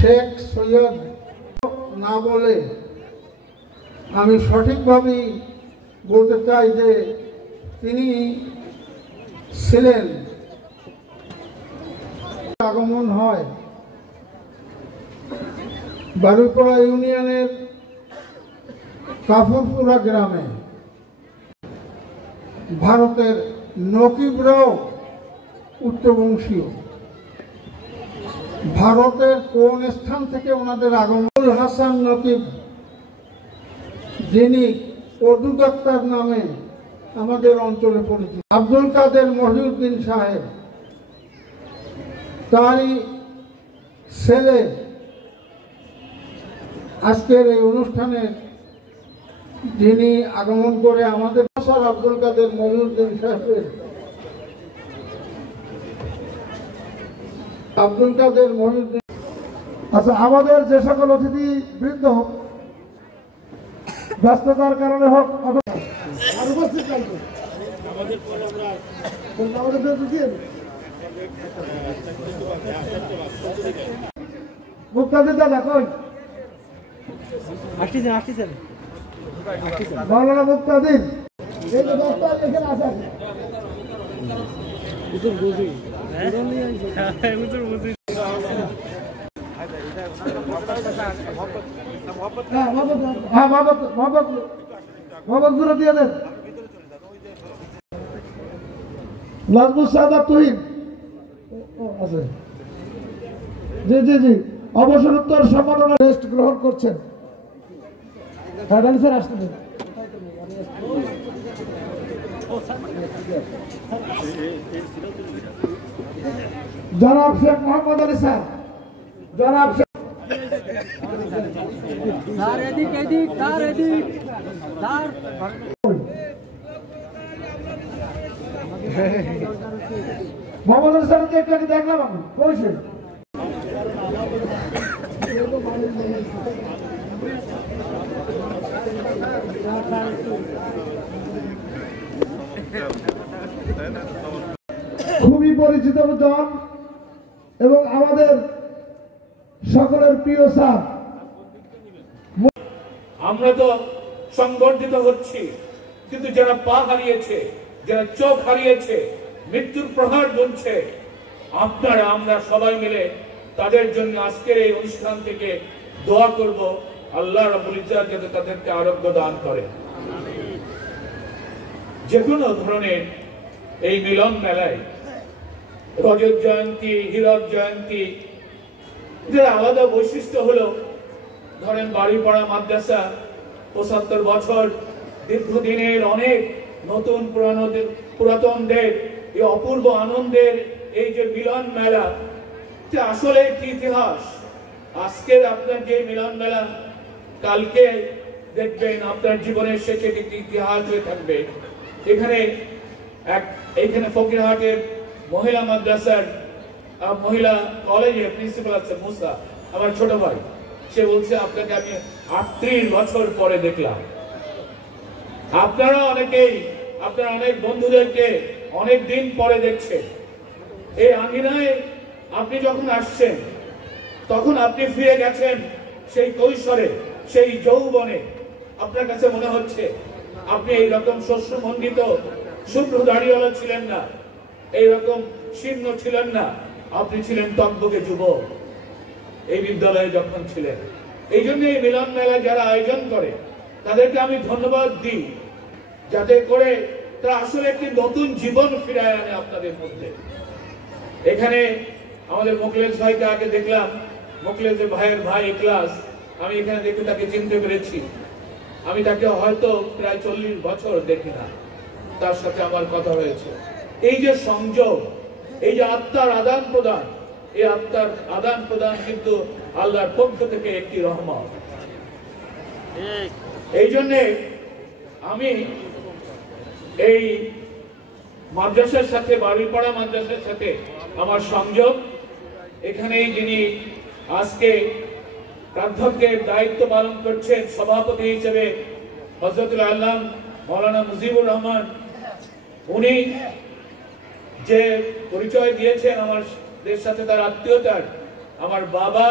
শেখ সৈয়দ না বলে আমি সঠিকভাবেই বলতে চাই যে তিনি ছিলেন। আগমন হয় বালুপাড়া ইউনিয়নের কাফুরপুরা গ্রামে। ভারতের নকিবরাও উচ্চবংশীয়। ভারতের কোন স্থান থেকে ওনাদের আগমন? হাসান নকিব, যিনি অদু ডাক্তার নামে আমাদের অঞ্চলে পরিচিত। আব্দুল কাদের মহিউদ্দিন সাহেব, তারই ছেলে আজকের এই অনুষ্ঠানে যিনি আগমন করে আমাদের আব্দুল কাদের মহিউদ্দিন সাহেবের আব্দুল কাদের মহিউদ্দিন। আচ্ছা, আমাদের যে সকল অতিথি বৃন্দ ব্যস্ততার কারণে হোক মুক্তাদির দাদা কই আসতেছেন মাওলানা মুক্তাদির অবসরোত্তর সম্মাননা রেস্ট গ্রহণ করছেন। স্যার আসতে জনাব শেখ মোহাম্মদ আলী স্যার, জনাব মোহাম্মদ আলী স্যারকে একটু দেখলাম আমি কইছে। খুবই পরিচিত জন এবং আমাদের সকলের প্রিয় স্যার। আমরা তো সংগঠিত হচ্ছি, কিন্তু যারা পা হারিয়েছে, যারা চোখ হারিয়েছে, মৃত্যুর প্রহার গুনছে, আপনারা আমরা সবাই মিলে তাদের জন্য আজকের এই অনুষ্ঠান থেকে দোয়া করব, আল্লাহ রাব্বুল ইজ্জত যাতে তাদেরকে আরোগ্য দান করে। যে কোনো ধরনের এই মিলন মেলায় রজত জয়ন্তী, হীরক জয়ন্তী, এদের আলাদা বৈশিষ্ট্য হলো, ধরেন বাড়িপাড়া মাদ্রাসা ৭৫ বছর দীর্ঘদিনের অনেক নতুন পুরাতনদের এই অপূর্ব আনন্দের এই যে মিলন মেলা, আসলে একটি ইতিহাস। আজকের আপনার যে মিলন মেলা, কালকে দেখবেন আপনার জীবনের শেষে একটি ইতিহাস হয়ে থাকবে। এখানে ফকিরহাটের মহিলা মাদ্রাসার মহিলা কলেজের প্রিন্সিপাল আছে মুসা, আমার ছোট ভাই, সে বলছে আপনাকে আমি ৩৮ বছর পরে দেখলাম। আপনারা অনেকেই আপনার অনেক বন্ধুদেরকে অনেক দিন পরে দেখছেন। এই আঙ্গিনায় আপনি যখন আসছেন, তখন আপনি ফিরে গেছেন সেই কৈশোরে, সেই যৌবনে। আপনার কাছে মনে হচ্ছে আপনি এইরকম শস্যমণ্ডিত শুভ্র দাড়িওয়ালা ছিলেন না, এইরকম শীর্ণ ছিলেন না, আপনি ছিলেন টকবকে যুবক এই বিদ্যালয়ে যখন ছিলেন। এই জন্য এই মিলন মেলা যারা আয়োজন করে তাদেরকে আমি ধন্যবাদ দিই, যাতে করে তারা আসলে একটি নতুন জীবন ফিরায় আনে আপনাদের মধ্যে। এখানে আমাদের মোকলেশ ভাইকে আগে দেখলাম, মোকলেশের ভাইয়ের ভাই ইখলাস, আমি এখানে দেখে তাকে চিনতে পেরেছি। আমি তাকে হয়তো প্রায় ৪০ বছর দেখি না, তার সাথে আমার কথা হয়েছে। এই যে সংযোগ, এই যে আত্মার আদান প্রদান, এই আত্মার আদান প্রদান কিন্তু আল্লাহর পক্ষ থেকে একটি রহমত। এই জন্যে আমি এই মাদ্রাসার সাথে, বাড়িপাড়া মাদ্রাসার সাথে আমার সংযোগ। এখানে যিনি আজকে প্রাধ্যক্ষের দায়িত্ব পালন করছেন সভাপতি হিসেবে হযরতুল আল্লাহ মাওলানা মুজিবুর রহমান, উনি যে পরিচয় দিয়েছেন আমাদের সাথে তার আত্মীয়তার, আমার বাবা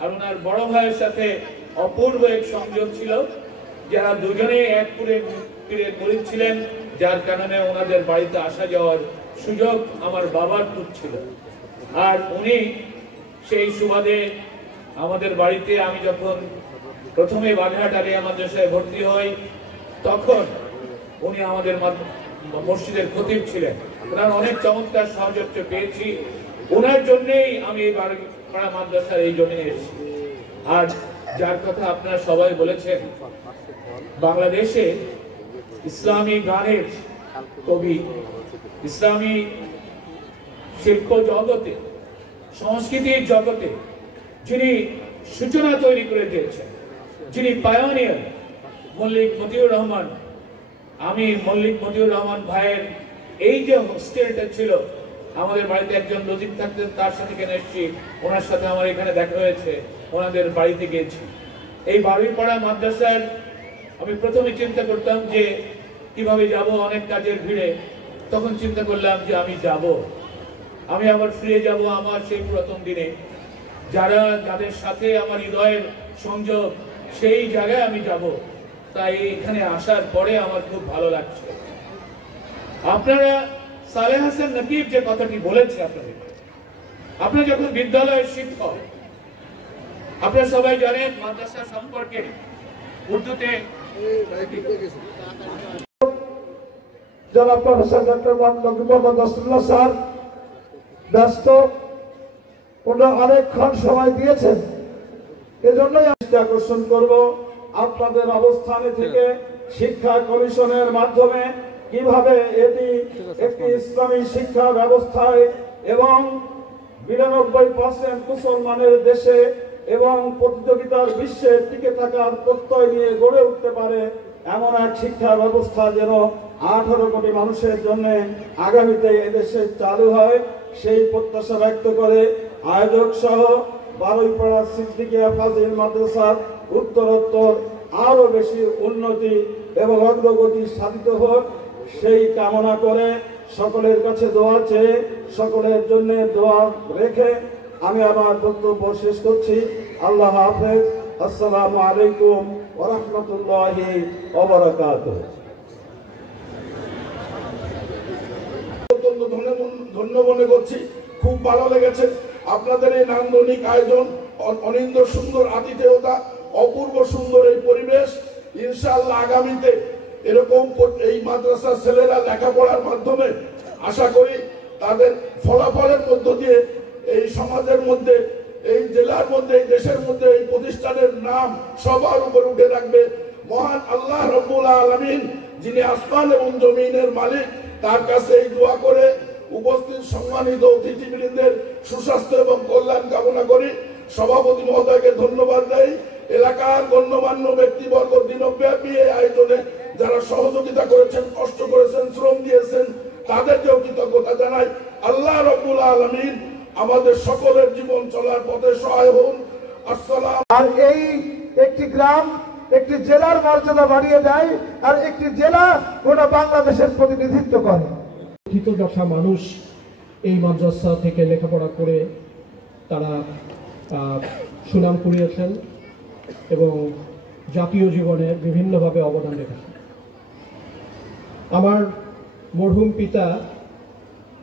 আর ওনার বড় ভাইয়ের সাথে অপূর্ব এক সংযোগ ছিল, যারা দুজনেই এক পীরের মুরিদ ছিলেন, যার কারণে ওনাদের বাড়িতে আসা যাওয়ার সুযোগ আমার বাবার খুব ছিল। আর উনি সেই সুবাদে আমাদের বাড়িতে, আমি যখন প্রথমে বাগেরহাট আলিয়া মাদ্রাসায় ভর্তি হই তখন উনি আমাদের মসজিদের খতিব ছিলেন। ওনার অনেক চমৎকার সাহায্য পেয়েছি, ওনার জন্যেই আমি এই পাড়া মাদ্রাসার এই জন্য এসেছি। আর যার কথা আপনারা সবাই বলেছেন, বাংলাদেশে ইসলামী গানের কবি, ইসলামী শিল্প জগতে, সংস্কৃতির জগতে যিনি সূচনা তৈরি করে দিয়েছেন, যিনি পায়োনিয়ার, মল্লিক মতিউর রহমান। আমি মল্লিক মতিউর রহমান ভাইয়ের এই যে হোস্টেলটা ছিল, আমাদের বাড়িতে একজন লজিক থাকতেন, তার সাথে এখানে এসেছি, ওনার সাথে আমার এখানে দেখা হয়েছে, ওনাদের বাড়িতে গিয়েছি। এই বারুইপাড়া মাদ্রাসার আমি প্রথমে চিন্তা করতাম যে কিভাবে যাব, অনেক কাজের ভিড়ে। তখন চিন্তা করলাম যে আমি যাব, আমি আবার ফিরে যাব আমার সেই পুরাতন দিনে, যাদের সাথে আমার হৃদয়ের সংযোগ, সেই জায়গায় আমি যাব। তাই এখানে আসার পরে আমার খুব ভালো লাগছে। আপনারা সালেহ হাসান নকিব যে কথাটি বলেছে, আপনারা যখন বিদ্যালয়ের শিক্ষক, আপনারা সবাই জানেন মাদ্রাসা সম্পর্কে উর্দুতে জনাব professor doctor Mohammad Nasrullah sir ব্যস্ত, ওনারা অনেকক্ষণ সময় দিয়েছেন। এজন্যই আকর্ষণ করব আপনাদের অবস্থানে থেকে শিক্ষা কমিশনের মাধ্যমে কিভাবে এটি একটি ইসলামী শিক্ষা ব্যবস্থায় এবং 92% মুসলমানের দেশে এবং প্রতিযোগিতার বিশ্বে টিকে থাকার প্রত্যয় নিয়ে গড়ে উঠতে পারে, এমন এক শিক্ষা ব্যবস্থা যেন 18 কোটি মানুষের জন্য আগামীতে এদেশে চালু হয়, সেই প্রত্যাশা ব্যক্ত করে আয়োজক সহ বারুইপাড়া সিদ্দিকিয়া ফাজিল মাদ্রাসার উত্তরোত্তর আরো বেশি উন্নতি এবং অগ্রগতি সাধিত হোক, সেই কামনা করে সকলের কাছে দোয়া চেয়ে, সকলের জন্য দোয়া রেখে আমি আমার বক্তব্য শেষ করছি। আল্লাহ হাফেজ। আসসালামু আলাইকুম ওয়া রাহমাতুল্লাহি ওয়া বারাকাতুহু। ধন্য মনে করছি, খুব ভালো লেগেছে আপনাদের এই নান্দনিক আয়োজন, অনিন্দ সুন্দর আতিথেয়তা, অপূর্ব সুন্দর এই পরিবেশ। ইনশাআল্লাহ আগামীতে এরকম এই মাদ্রাসার ছেলেরা লেখাপড়ার মাধ্যমে আশা করি তাদের ফলাফলের মধ্য দিয়ে এই সমাজের মধ্যে, এই জেলার মধ্যে, এই দেশের মধ্যে এই প্রতিষ্ঠানের নাম সবার উপরে উঠে রাখবে। মহান আল্লাহ রব্বুল আলামিন, যিনি আসমান এবং জমিনের মালিক, তার কাছে এই দোয়া করে উপস্থিত সম্মানিত অতিথিবৃন্দের সুস্বাস্থ্য এবং কল্যাণ কামনা করি। সভাপতি মহোদয়কে ধন্যবাদ দেই। এলাকার গণ্যমান্য ব্যক্তিবর্গ দিনব্যাপী এই আয়োজনে যারা সহযোগিতা করেছেন, কষ্ট করেছেন, শ্রম দিয়েছেন, তাদেরকেও কৃতজ্ঞতা জানাই। আল্লাহ রব্বুল আলামিন আমাদের সকলের জীবন চলার পথে সহায় হন। আসসালাম। আর এই একটি গ্রাম একটি জেলার মর্যাদা বাড়িয়ে দেয়, আর একটি জেলা গোটা বাংলাদেশের প্রতিনিধিত্ব করে। যথা মানুষ এই মাদ্রাসা থেকে লেখাপড়া করে তারা সুনাম কুড়িয়েছেন এবং জাতীয় জীবনে বিভিন্নভাবে অবদান রেখেছেন। আমার মরহুম পিতা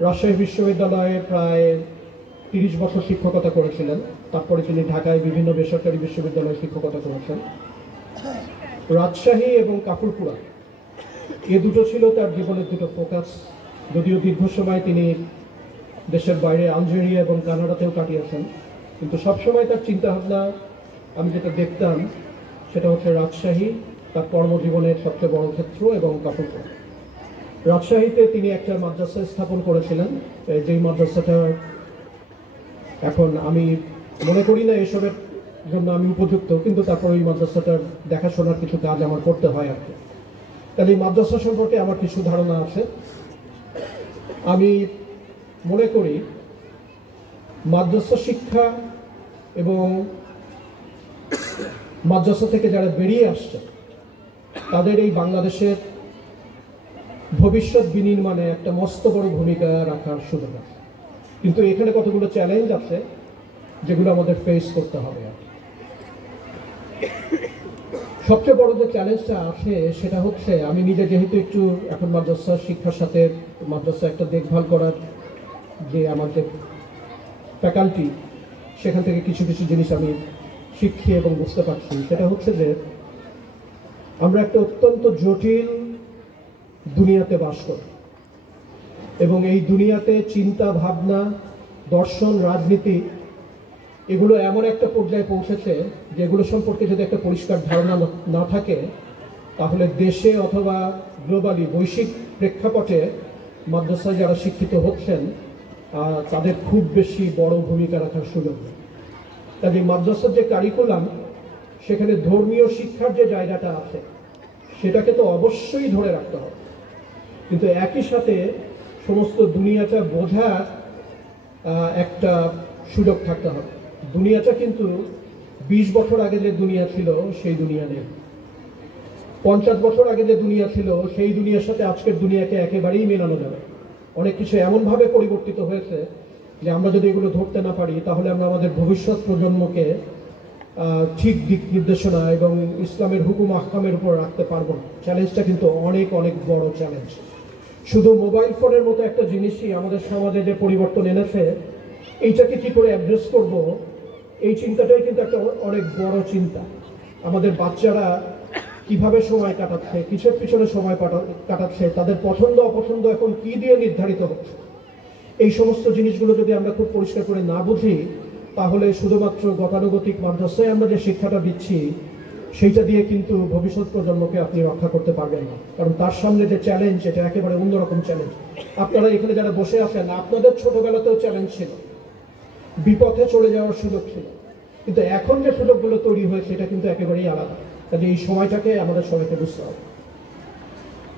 রাজশাহী বিশ্ববিদ্যালয়ে প্রায় 30 বছর শিক্ষকতা করেছিলেন, তারপরে তিনি ঢাকায় বিভিন্ন বেসরকারি বিশ্ববিদ্যালয়ে শিক্ষকতা করেছেন। রাজশাহী এবং কাপুরপুরা এ দুটো ছিল তার জীবনের দুটো ফোকাস। যদিও দীর্ঘ সময় তিনি দেশের বাইরে আলজেরিয়া এবং কানাডাতেও কাটিয়েছেন, কিন্তু সবসময় তার চিন্তাভাবনা আমি যেটা দেখতাম সেটা হচ্ছে রাজশাহী তার কর্মজীবনের সবচেয়ে বড় ক্ষেত্র এবং কাপুরপুরা। রাজশাহীতে তিনি একটা মাদ্রাসা স্থাপন করেছিলেন, যেই মাদ্রাসাটা এখন আমি মনে করি না এসবের জন্য আমি উপযুক্ত, কিন্তু তারপর ওই মাদ্রাসাটার দেখাশোনার কিছু কাজ আমার করতে হয় আর কি। তাহলে এই মাদ্রাসা সম্পর্কে আমার কিছু ধারণা আছে। আমি মনে করি মাদ্রাসা শিক্ষা এবং মাদ্রাসা থেকে যারা বেরিয়ে আসছে তাদের এই বাংলাদেশের ভবিষ্যৎ বিনির্মাণে একটা মস্ত বড় ভূমিকা রাখার সুযোগ আছে। কিন্তু এখানে কতগুলো চ্যালেঞ্জ আছে, যেগুলো আমাদের ফেস করতে হবে। সবচেয়ে বড় যে চ্যালেঞ্জটা আছে সেটা হচ্ছে, আমি নিজে যেহেতু একটু এখন মাদ্রাসা শিক্ষার সাথে মাদ্রাসা একটা দেখভাল করার যে আমাদের ফ্যাকাল্টি, সেখান থেকে কিছু কিছু জিনিস আমি শিখছি এবং বুঝতে পারছি। সেটা হচ্ছে যে আমরা একটা অত্যন্ত জটিল দুনিয়াতে বাস করি এবং এই দুনিয়াতে চিন্তা ভাবনা, দর্শন, রাজনীতি এগুলো এমন একটা পর্যায়ে পৌঁছেছে যেগুলো সম্পর্কে যদি একটা পরিষ্কার ধারণা না থাকে তাহলে দেশে অথবা গ্লোবালি বৈশ্বিক প্রেক্ষাপটে মাদ্রাসায় যারা শিক্ষিত হচ্ছেন তাদের খুব বেশি বড় ভূমিকা রাখার সুযোগ নেই। কাজে মাদ্রাসার যে কারিকুলাম, সেখানে ধর্মীয় শিক্ষার যে জায়গাটা আছে সেটাকে তো অবশ্যই ধরে রাখতে হবে, কিন্তু একই সাথে সমস্ত দুনিয়াটা বোঝার একটা সুযোগ থাকতে হবে। দুনিয়াটা কিন্তু 20 বছর আগে যে দুনিয়া ছিল সেই দুনিয়া নেই, 50 বছর আগে যে দুনিয়া ছিল সেই দুনিয়ার সাথে আজকের দুনিয়াকে একেবারেই মেলানো যাবে। অনেক কিছু এমনভাবে পরিবর্তিত হয়েছে যে আমরা যদি এগুলো ধরতে না পারি তাহলে আমরা আমাদের ভবিষ্যৎ প্রজন্মকে ঠিক দিক নির্দেশনা এবং ইসলামের হুকুম আহকামের উপর রাখতে পারবো না। চ্যালেঞ্জটা কিন্তু অনেক অনেক বড় চ্যালেঞ্জ। শুধু মোবাইল ফোনের মতো একটা জিনিসই আমাদের সমাজে যে পরিবর্তন এনেছে, এইটাকে কি করে অ্যাড্রেস করব, এই চিন্তাটাই কিন্তু একটা অনেক বড় চিন্তা। আমাদের বাচ্চারা কিভাবে সময় কাটাচ্ছে, কিসের পিছনে সময় কাটাচ্ছে, তাদের পছন্দ অপছন্দ এখন কি দিয়ে নির্ধারিত হচ্ছে, এই সমস্ত জিনিসগুলো যদি আমরা খুব পরিষ্কার করে না বুঝি তাহলে শুধুমাত্র গতানুগতিক মাদ্রাসায় আমরা যে শিক্ষাটা দিচ্ছি সেইটা দিয়ে কিন্তু ভবিষ্যৎ প্রজন্মকে আপনি রক্ষা করতে পারবেন না। কারণ তার সামনে যে চ্যালেঞ্জ, এটা একেবারে অন্যরকম চ্যালেঞ্জ। আপনারা এখানে যারা বসে আছেন, আপনাদের ছোটবেলাতেও চ্যালেঞ্জ ছিল, বিপথে চলে যাওয়ার সুযোগ ছিল, কিন্তু এখন যে সুযোগগুলো তৈরি হয়েছে এটা কিন্তু একেবারেই আলাদা। কাজে এই সময়টাকে আমাদের সবাইকে বুঝতে হবে।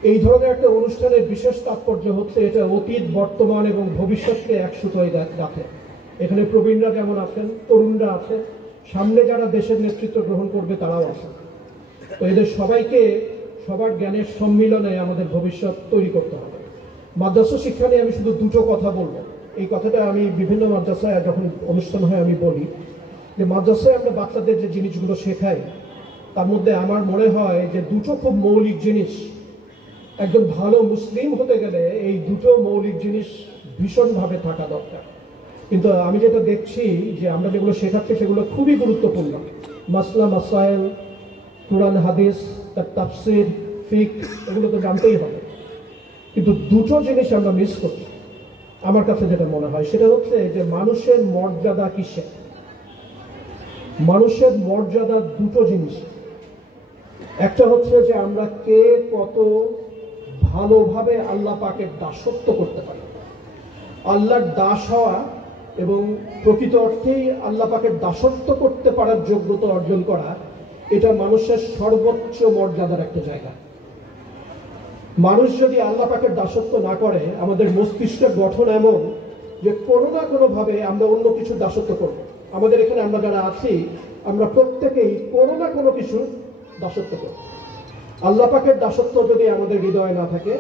এই ধরনের একটা অনুষ্ঠানের বিশেষ তাৎপর্য হচ্ছে এটা অতীত, বর্তমান এবং ভবিষ্যৎকে এক সুতোয় গাঁথে। এখানে প্রবীণরা যেমন আছেন, তরুণরা আছে, সামনে যারা দেশের নেতৃত্ব গ্রহণ করবে তারাও আছে। তো এদের সবাইকে সবার জ্ঞানের সম্মিলনে আমাদের ভবিষ্যৎ তৈরি করতে হবে। মাদ্রাসা শিক্ষা নিয়ে আমি শুধু দুটো কথা বলবো। এই কথাটা আমি বিভিন্ন মাদ্রাসায় যখন অনুষ্ঠান হয় আমি বলি যে মাদ্রাসায় আমরা বাচ্চাদের যে জিনিসগুলো শেখাই তার মধ্যে আমার মনে হয় যে দুটো খুব মৌলিক জিনিস, একজন ভালো মুসলিম হতে গেলে এই দুটো মৌলিক জিনিস ভীষণভাবে থাকা দরকার। কিন্তু আমি যেটা দেখছি যে আমরা যেগুলো শেখাচ্ছি সেগুলো খুবই গুরুত্বপূর্ণ, মাসলা মাসাইল, কুরআন হাদিস, তার তাফসির, ফিকহ, এগুলো তো জানতেই হবে, কিন্তু দুটো জিনিস আমরা মিস করছি। আমার কাছে যেটা মনে হয় সেটা হচ্ছে যে মানুষের মর্যাদা কিসে। মানুষের মর্যাদা দুটো জিনিস, একটা হচ্ছে যে আমরা কে কত ভালোভাবে আল্লাহ পাকের দাসত্ব করতে পারি। আল্লাহর দাস হওয়া এবং প্রকৃত অর্থেই আল্লাহ পাকের দাসত্ব করতে পারার যোগ্যতা অর্জন করা, এটা মানুষের সর্বোচ্চ মর্যাদার একটা জায়গা। মানুষ যদি আল্লাহ পাকের দাসত্ব না করে, আমাদের মস্তিষ্কের গঠন এমন যে কোনো না কোনোভাবে আমরা অন্য কিছুর দাসত্ব করব। আমাদের এখানে আমরা যারা আছি আমরা প্রত্যেকেই কোনো না কোনো কিছুর দাসত্ব করব। আল্লাহ পাকের দাসত্ব যদি আমাদের হৃদয়ে না থাকে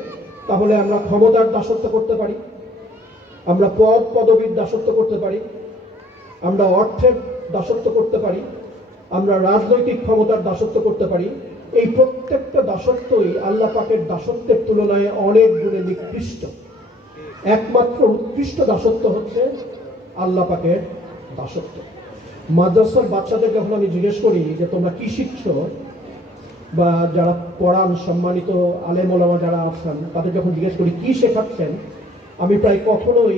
তাহলে আমরা ক্ষমতার দাসত্ব করতে পারি, আমরা পদ পদবীর দাসত্ব করতে পারি, আমরা অর্থের দাসত্ব করতে পারি, আমরা রাজনৈতিক ক্ষমতার দাসত্ব করতে পারি। এই প্রত্যেকটা দাসত্বই আল্লাহ পাকের দাসত্বের তুলনায় অনেক গুণে নিকৃষ্ট। একমাত্র উৎকৃষ্ট দাসত্ব হচ্ছে আল্লাহ পাকের দাসত্ব। মাদ্রাসার বাচ্চাদের যখন আমি জিজ্ঞেস করি যে তোমরা কি শিখছো, বা যারা পড়ান সম্মানিত আলেম ওলামা যারা আছেন তাদের যখন জিজ্ঞেস করি কি শেখাচ্ছেন, আমি প্রায় কখনোই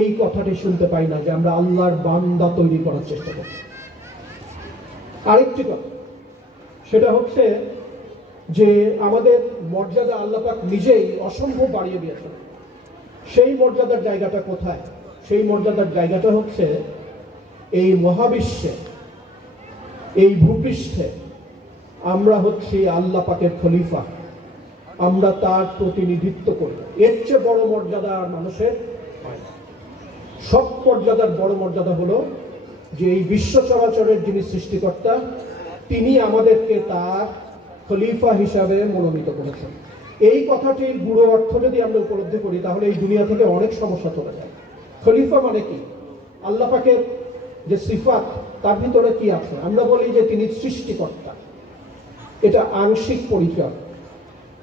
এই কথাটি শুনতে পাই না যে আমরা আল্লাহর বান্দা তৈরি করার চেষ্টা করছি। আরেকটি কথা সেটা হচ্ছে যে আমাদের মর্যাদা আল্লাহ পাক নিজেই অসম্ভব বাড়িয়ে দিয়েছেন। সেই মর্যাদার জায়গাটা কোথায়? সেই মর্যাদার জায়গাটা হচ্ছে এই মহাবিশ্বে, এই ভূপৃষ্ঠে আমরা হচ্ছি আল্লাহ পাকের খলিফা, আমরা তার প্রতিনিধিত্ব করি। এর চেয়ে বড় মর্যাদা মানুষের হয় না। সব মর্যাদার বড় মর্যাদা হলো যে এই বিশ্ব চরাচরের যিনি সৃষ্টিকর্তা তিনি আমাদেরকে তার খলিফা হিসাবে মনোনীত করেছেন। এই কথাটির গুরু অর্থ যদি আমরা উপলব্ধি করি তাহলে এই দুনিয়া থেকে অনেক সমস্যা চলে যায়। খলিফা মানে কি? আল্লাহ পাকের যে সিফাত তার ভিতরে কি আছে? আমরা বলি যে তিনি সৃষ্টিকর্তা, এটা আংশিক পরিচয়।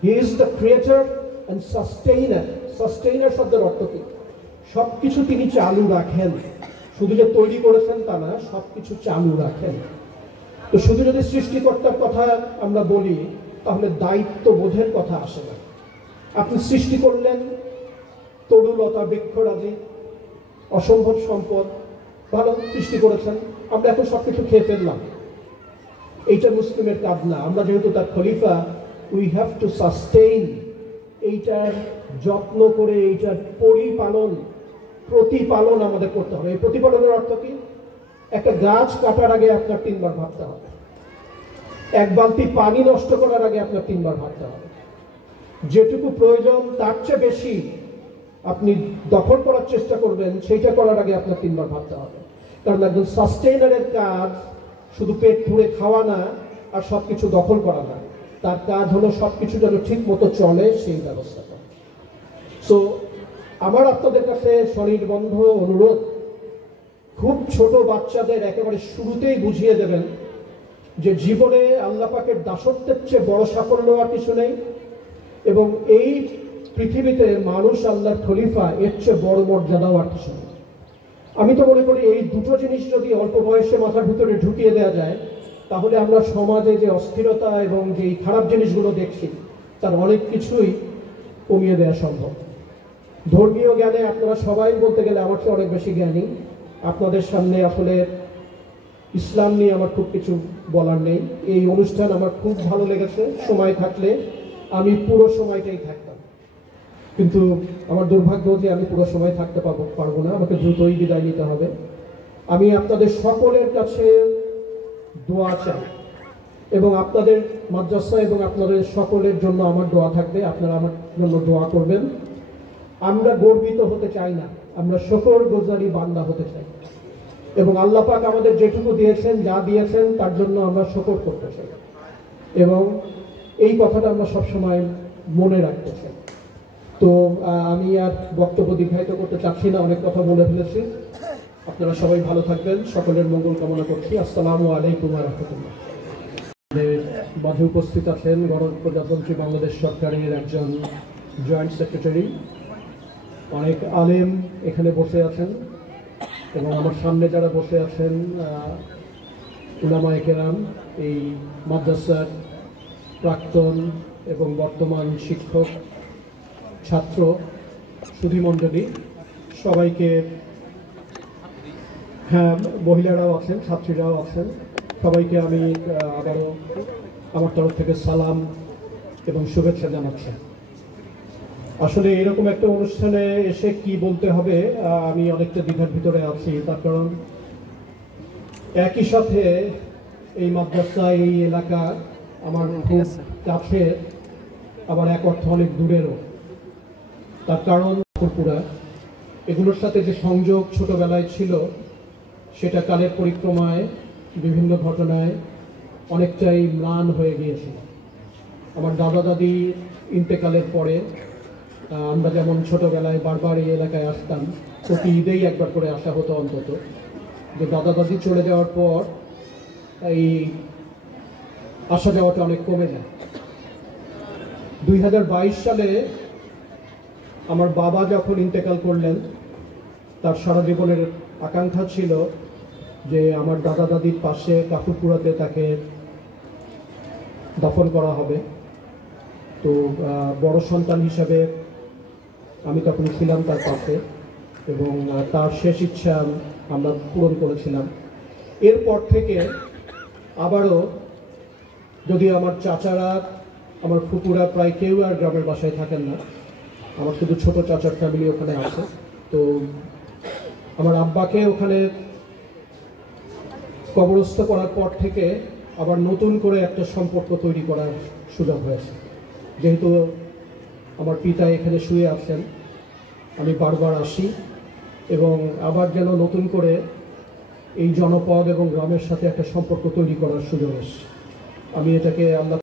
He is the creator and sustainer. Sustainer শব্দের অর্থ কি? সবকিছু তিনি চালু রাখেন, শুধু যে তৈরি করেছেন তা না, সবকিছু চালু রাখেন। তো শুধু যদি সৃষ্টিকর্তার কথা আমরা বলি তাহলে দায়িত্ববোধের কথা আসে না। আপনি সৃষ্টি করলেন তরুলতা, বৃক্ষরাজি, অসম্ভব সম্পদ, ভালো সৃষ্টি করেছেন, আমরা এখন সবকিছু খেয়ে ফেললাম, এইটা মুসলিমের কাজ না। আমরা যেহেতু তার খলিফা, উই হ্যাভ টু সাস্টেইন, এইটার যত্ন করে এইটার প্রতিপালন আমাদের করতে হবে। এই প্রতিপালনের অর্থ কি? একটা গাছ কাটার আগে আপনার 3 বার ভাবতে হবে, এক বালতি পানি নষ্ট করার আগে আপনার 3 বার ভাবতে হবে, যেটুকু প্রয়োজন তার চেয়ে বেশি আপনি দখল করার চেষ্টা করবেন, সেইটা করার আগে আপনার 3 বার ভাবতে হবে। কারণ একজন সাস্টেইনারের কাজ শুধু পেট পুড়ে খাওয়া না আর সবকিছু দখল করা না, তার কাজ হলো সবকিছু যেন ঠিক মতো চলে সেই ব্যবস্থা করা। সো আমার আপনাদের কাছে স্বনির্বন্ধ অনুরোধ, খুব ছোট বাচ্চাদের একেবারে শুরুতেই বুঝিয়ে দেবেন যে জীবনে আল্লাহ পাকের দাসত্বের চেয়ে বড় সাফল্য আর কিছু নেই, এবং এই পৃথিবীতে মানুষ আল্লাহর খলিফা, এর চেয়ে বড় মর্যাদাও আর কিছু নেই। আমি তো মনে করি এই দুটো জিনিস যদি অল্প বয়সে মাথার ভিতরে ঢুকিয়ে দেওয়া যায়, তাহলে আমরা সমাজে যে অস্থিরতা এবং যে খারাপ জিনিসগুলো দেখছি তার অনেক কিছুই কমিয়ে দেওয়া সম্ভব। ধর্মীয় জ্ঞানে আপনারা সবাই বলতে গেলে আমার চেয়ে অনেক বেশি জ্ঞানী। আপনাদের সামনে আসলে ইসলাম নিয়ে আমার খুব কিছু বলার নেই। এই অনুষ্ঠান আমার খুব ভালো লেগেছে, সময় থাকলে আমি পুরো সময়টাই থাকতাম, কিন্তু আমার দুর্ভাগ্য যে আমি পুরো সময় থাকতে পারবো না, আমাকে দ্রুতই বিদায় নিতে হবে। আমি আপনাদের সকলের কাছে দোয়া চাই, এবং আপনাদের মাদ্রাসা এবং আপনাদের সকলের জন্য আমার দোয়া থাকবে, আপনারা আমার জন্য দোয়া করবেন। আমরা গর্বিত হতে চাই না, আমরা শুকরগুজারি বান্দা হতে চাই, এবং আল্লাহ পাক আমাদের যেটুকু দিয়েছেন, যা দিয়েছেন তার জন্য আমরা শুকর করতে চাই, এবং এই কথাটা আমরা সবসময় মনে রাখতে চাই। তো আমি আর বক্তব্য দীর্ঘায়িত করতে চাচ্ছি না, অনেক কথা বলে ফেলেছি। আপনারা সবাই ভালো থাকবেন, সকলের মঙ্গল কামনা করছি। আসসালামু আলাইকুম ওয়া রাহমাতুল্লাহ। মাঝে উপস্থিত আছেন গণপ্রজাতন্ত্রী বাংলাদেশ সরকারের একজন জয়েন্ট সেক্রেটারি, অনেক আলেম এখানে বসে আছেন, এবং আমার সামনে যারা বসে আছেন উলামায়ে কেরাম, এই মাদ্রাসার প্রাক্তন এবং বর্তমান শিক্ষক, ছাত্র, সুধীমণ্ডলী, সবাইকে, হ্যাঁ মহিলারাও আছেন, ছাত্রীরাও আছেন, সবাইকে আমি আবারও আমার তরফ থেকে সালাম এবং শুভেচ্ছা জানাচ্ছি। আসলে এরকম একটা অনুষ্ঠানে এসে কি বলতে হবে আমি অনেকটা দ্বিধার ভিতরে আছি, তার কারণ একই সাথে এই মাদ্রাসা, এই এলাকা আমার খুব কাছে, আবার এক অর্থ অনেক দূরেরও। তার কারণ পুরা এগুলোর সাথে যে সংযোগ ছোটবেলায় ছিল সেটা কালের পরিক্রমায় বিভিন্ন ঘটনায় অনেকটাই ম্লান হয়ে গিয়েছিল। আমার দাদা দাদি ইন্তেকালের পরে আমরা যেমন ছোটবেলায় বারবার এই এলাকায় আসতাম, প্রতি ঈদেই একবার করে আসা হতো অন্তত, যে দাদা দাদি চলে যাওয়ার পর এই আসা যাওয়াটা অনেক কমে যায়। 2022 সালে আমার বাবা যখন ইন্তেকাল করলেন, তার সারা জীবনের আকাঙ্ক্ষা ছিল যে আমার দাদা দাদির পাশে কাকুরপুরাতে তাকে দাফন করা হবে। তো বড় সন্তান হিসাবে আমি তখন ছিলাম তার পাশে, এবং তার শেষ ইচ্ছা আমরা পূরণ করেছিলাম। এরপর থেকে আবারও, যদি আমার চাচারা, আমার ফুপুরা প্রায় কেউ আর গ্রামের বাসায় থাকেন না, আমার শুধু ছোট চাচার ফ্যামিলি ওখানে আছে, তো আমার আব্বাকে ওখানে কবরস্থ করার পর থেকে আবার নতুন করে একটা সম্পর্ক তৈরি করার সুযোগ হয়েছে। যেহেতু আমার পিতা এখানে শুয়ে আছেন, আমি বারবার আসি, এবং আবার যেন নতুন করে এই জনপদ এবং গ্রামের সাথে একটা সম্পর্ক তৈরি করার সুযোগ এসেছে। আমি এটাকে আল্লাহ